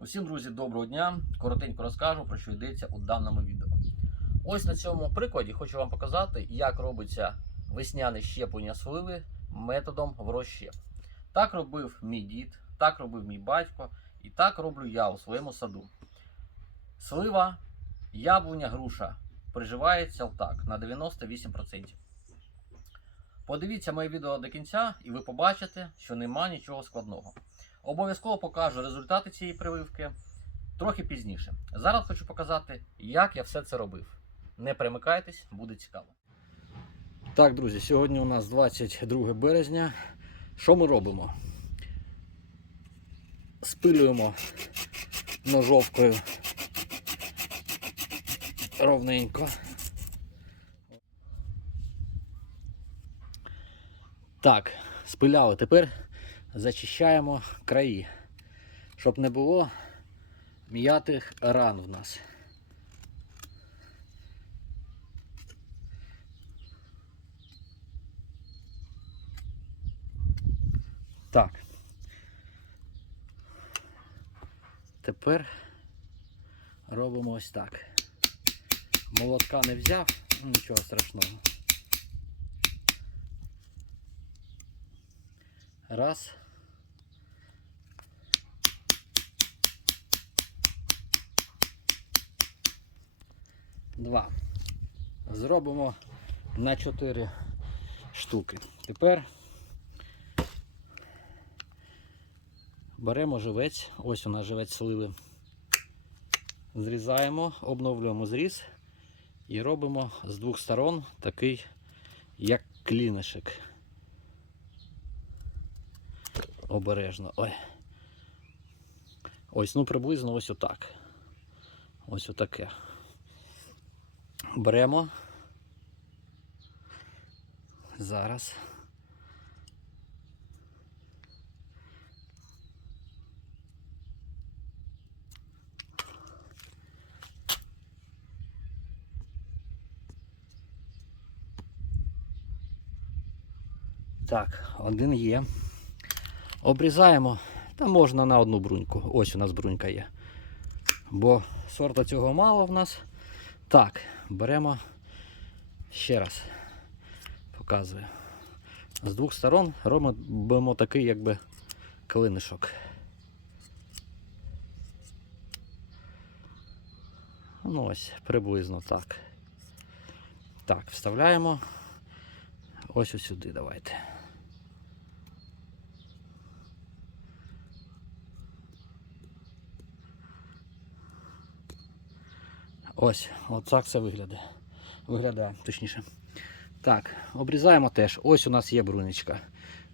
Усім, друзі, доброго дня! Коротенько розкажу, про що йдеться у даному відео. Ось на цьому прикладі хочу вам показати, як робиться весняне щеплення сливи методом врозщеп. Так робив мій дід, так робив мій батько, і так роблю я у своєму саду. Слива, яблуня, груша приживається так на 98%. Подивіться моє відео до кінця, і ви побачите, що нема нічого складного. Обов'язково покажу результати цієї прививки трохи пізніше. Зараз хочу показати, як я все це робив. Не перемикайтесь, буде цікаво. Так, друзі, сьогодні у нас 22 березня. Що ми робимо? Спилюємо ножовкою ровненько. Так, спиляли. Тепер зачищаємо краї, щоб не було м'ятих ран в нас. Так. Тепер робимо ось так. Молотка не взяв, ну, нічого страшного. Раз. Два. Зробимо на 4 штуки. Тепер беремо живець. Ось у нас живець сливи. Зрізаємо, обновлюємо зріз і робимо з двох сторон такий, як клінишик обережно. Ой. Ось, ну приблизно ось отак. Ось отаке. Беремо. Зараз. Так, один є. Обрізаємо, та можна на одну бруньку. Ось у нас брунька є. Бо сорта цього мало в нас. Так, беремо ще раз. Показую. З двох сторон робимо такий якби клинишок. Ну ось, приблизно так. Так, вставляємо ось ось сюди давайте. Ось, отак це виглядає. Виглядає, точніше. Так, обрізаємо теж. Ось у нас є брунечка.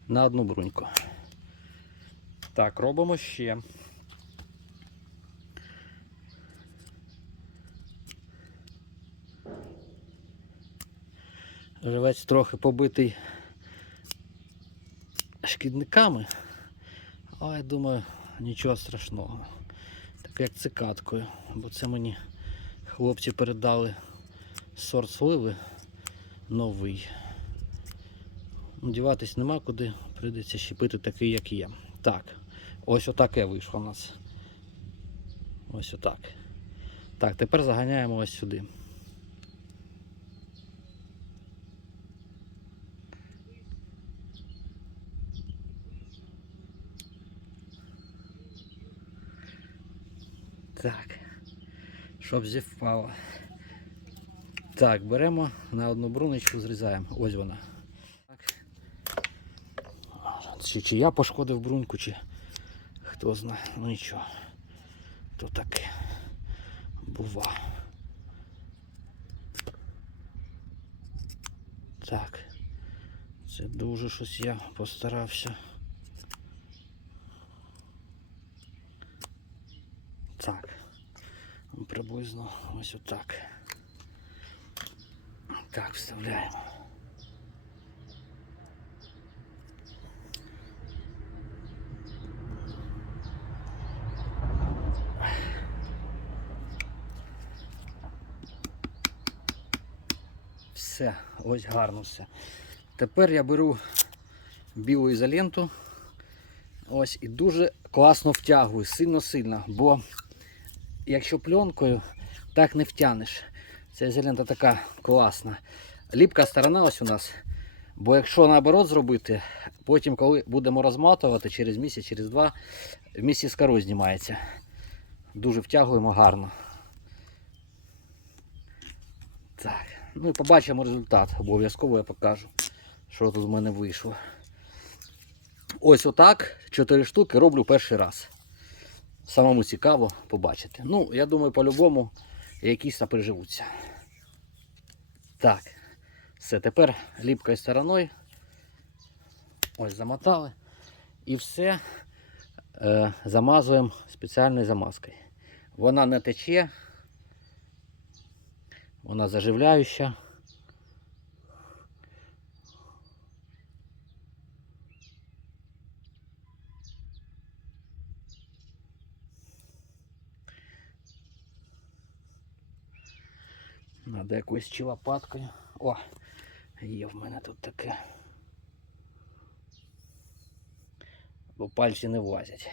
На одну бруньку. Так, робимо ще. Живець трохи побитий шкідниками, але я думаю, нічого страшного. Так як цикаткою, бо це мені хлопці передали сорт сливи новий. Діватись нема куди, прийдеться щепити такий, як є. Так, ось отаке вийшло у нас. Ось отак. Так, тепер заганяємо ось сюди. Так, щоб зівпало. Так, беремо на одну бруночку, зрізаємо. Ось вона. Так. Чи, чи я пошкодив бруньку, чи хто знає. Ну нічого. То таке. Бува. Так. Це дуже щось я постарався. Так. Приблизно ось отак. Так, вставляємо. Все, ось гарно все. Тепер я беру білу ізоленту, Ось і дуже класно втягую, сильно-сильно. Бо якщо пленкою, так не втягнеш. Ця ізолента така класна. Ліпка сторона ось у нас. Бо якщо наоборот зробити, потім, коли будемо розматувати через місяць, через два, в місці корою знімається. Дуже втягуємо гарно. Так, ну і побачимо результат. Обов'язково я покажу, що тут в мене вийшло. Ось отак 4 штуки роблю перший раз. Самому цікаво побачити. Ну, я думаю, по-любому якісь та переживуться. Так, все, тепер ліпкою стороною. Ось замотали. І все е, замазуємо спеціальною замазкою. Вона не тече, вона заживляюча. Надо якоюсь чи лопаткою. О, є в мене тут таке. Бо пальці не влазять.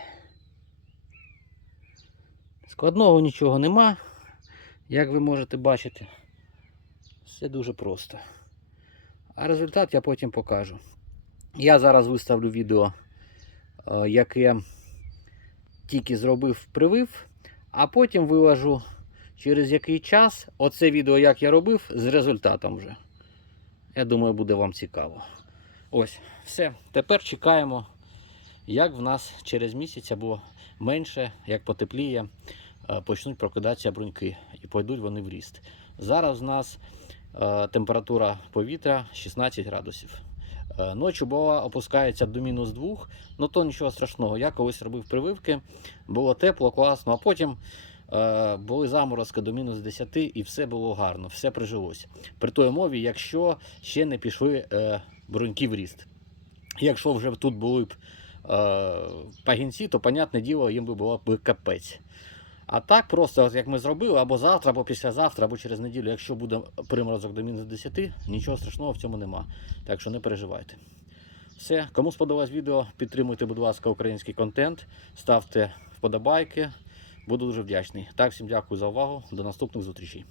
Складного нічого нема, як ви можете бачити. Все дуже просто. А результат я потім покажу. Я зараз виставлю відео, е, яке тільки зробив привив, а потім виложу через який час оце відео, як я робив, з результатом вже. Я думаю, буде вам цікаво. Ось, все. Тепер чекаємо, як в нас через місяць або менше, як потепліє, е, почнуть прокидатися бруньки і пойдуть вони в ріст. Зараз в нас е, температура повітря 16 градусів. Е, Ночі була опускається до мінус 2, ну то нічого страшного. Я колись робив прививки, було тепло, класно, а потім були заморозки до мінус 10 і все було гарно, все прижилося. При той умові, якщо ще не пішли е, бруньки в ріст. Якщо вже тут були б е, пагінці, то, понятне діло, їм би було б капець. А так просто, як ми зробили, або завтра, або післязавтра, або через неділю, якщо буде приморозок до мінус 10, нічого страшного в цьому нема. Так що не переживайте. Все, кому сподобалось відео, підтримуйте, будь ласка, український контент, ставте вподобайки. Буду дуже вдячний. Так, всім дякую за увагу. До наступних зустрічей.